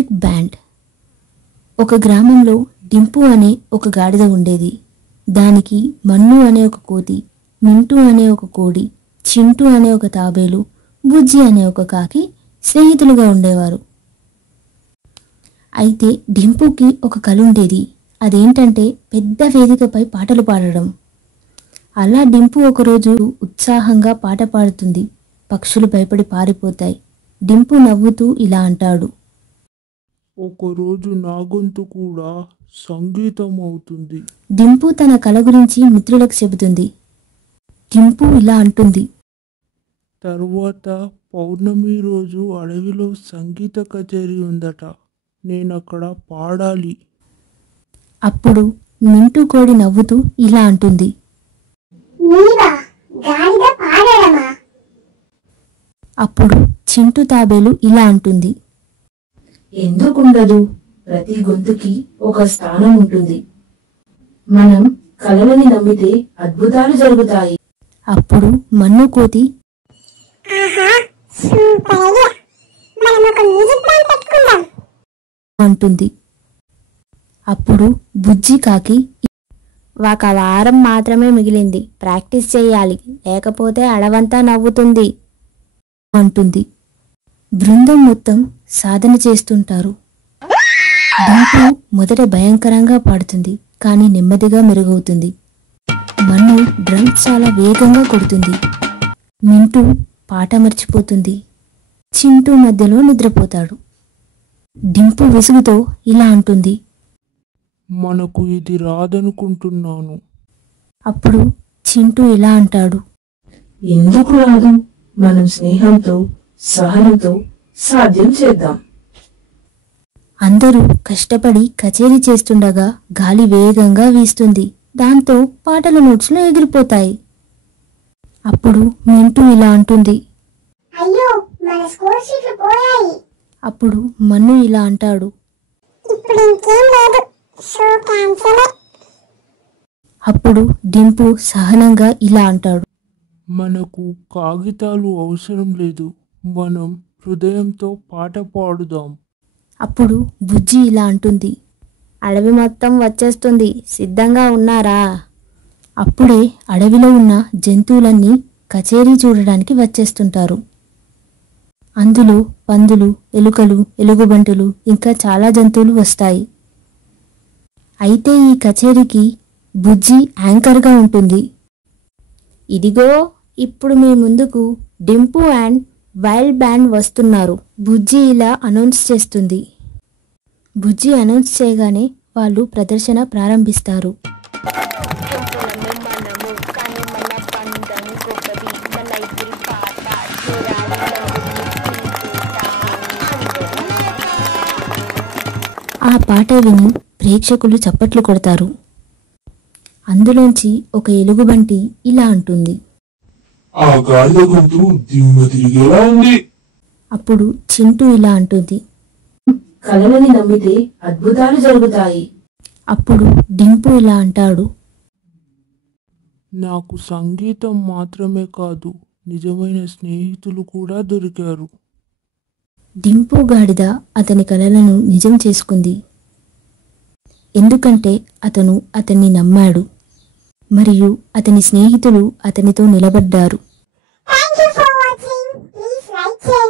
Music band. ఒక గ్రామంలో డింపు అనే ఒక గాడిద ఉండేది. దానికి మన్ను అనే ఒక కోతి, మింటూ అనే ఒక కోడి, చింటూ అనే ఒక తాబేలు, బుజ్జి అనే ఒక కాకి స్నేహితులుగా ఉండేవారు. అయితే డింపుకి ఒక కల ఉండేది. అదేంటంటే పెద్ద వేదికపై పాటలు పాడడం. అలా డింపు ఒకరోజు ఉత్సాహంగా పాట పాడుతుంది. పక్షులు భయపడి పారిపోతాయి. డింపు నవ్వుతూ ఇలా అంటాడు, ఒకరోజు నా గొంతు కూడా సంగీతం అవుతుంది. డింపు తన కల గురించి మిత్రులకు చెబుతుంది. డింపు ఇలా అంటుంది, తర్వాత పౌర్ణమి రోజు అడవిలో సంగీత కచేరీ ఉందట. నేనక్కడ పాడాలి. అప్పుడు మింటూ కోడి నవ్వుతూ ఇలా అంటుంది, అప్పుడు చింటూ తాబేలు ఇలా అంటుంది, ఎందుకుండదు, ప్రతి గొంతుకి ఒక స్థానం ఉంటుంది. మనం కలలని నమ్మితే అద్భుతాలు జరుగుతాయి. అప్పుడు మన్ను కోతి అంటుంది. అప్పుడు బుజ్జి కాకి, ఒక వారం మాత్రమే మిగిలింది, ప్రాక్టీస్ చేయాలి, లేకపోతే అడవంతా నవ్వుతుంది అంటుంది. బృందం మొత్తం సాధన చేస్తుంటారు. డింపు మొదట భయంకరంగా పాడుతుంది, కానీ నెమ్మదిగా మెరుగవుతుంది. మన్ను డ్రమ్ చాలా వేగంగా కొడుతుంది. మింటూ పాట మర్చిపోతుంది. చింటూ మధ్యలో నిద్రపోతాడు. డింపు విసుగుతో ఇలా అంటుంది, మనకు ఇది రాదనుకుంటున్నాను. అప్పుడు చింటూ ఇలా అంటాడు, ఎందుకు రాదు, మనం స్నేహంతో సహనంతో సాధ్యం చేద్దాం. అందరూ కష్టపడి కచేరీ చేస్తుండగా గాలి వేగంగా వీస్తుంది. దాంతో పాటల నోట్స్లో ఎగిరిపోతాయి. అప్పుడు మింటూ ఇలా అంటుంది, అప్పుడు మన్ను ఇలా అంటాడు, అప్పుడు డింపు సహనంగా ఇలా అంటాడు, మనకు కాగితాలు అవసరం లేదు, మనం హృదయంతో పాట పాడుదాం. అప్పుడు బుజ్జి ఇలా అంటుంది, అడవి మొత్తం వచ్చేస్తుంది, సిద్ధంగా ఉన్నారా? అప్పుడే అడవిలో ఉన్న జంతువులన్నీ కచేరీ చూడడానికి వచ్చేస్తుంటారు. అందులో పందులు, ఎలుకలు, ఎలుగుబంటులు ఇంకా చాలా జంతువులు వస్తాయి. అయితే ఈ కచేరీకి బుజ్జి యాంకర్గా ఉంటుంది. ఇదిగో ఇప్పుడు మీ ముందుకు డింపు అండ్ వైల్డ్ బ్యాండ్ వస్తున్నారు. బుజ్జి ఇలా అనౌన్స్ చేస్తుంది. బుజ్జి అనౌన్స్ చేయగానే వాళ్ళు ప్రదర్శన ప్రారంభిస్తారు. ఆ పాట విని ప్రేక్షకులు చప్పట్లు కొడతారు. అందులోంచి ఒక ఎలుగుబంటి ఇలా అంటుంది, ఆ గాడిద గొంతు దిమ్మ తిరిగేలా ఉంది. అప్పుడు చింటూ ఇలా అంటుంది. కలలని నమ్మితే అద్భుతాలు జరుగుతాయి. అప్పుడు డింపు ఇలా అంటాడు, నాకు సంగీతం మాత్రమే కాదు, నిజమైన స్నేహితులు కూడా దొరికారు. డింపు గాడిద అతని కలలను నిజం చేసుకుంది. ఎందుకంటే అతను అతన్ని నమ్మాడు మరియు అతని స్నేహితులు అతనితో నిలబడ్డారు. Thank you for watching. Please like, share,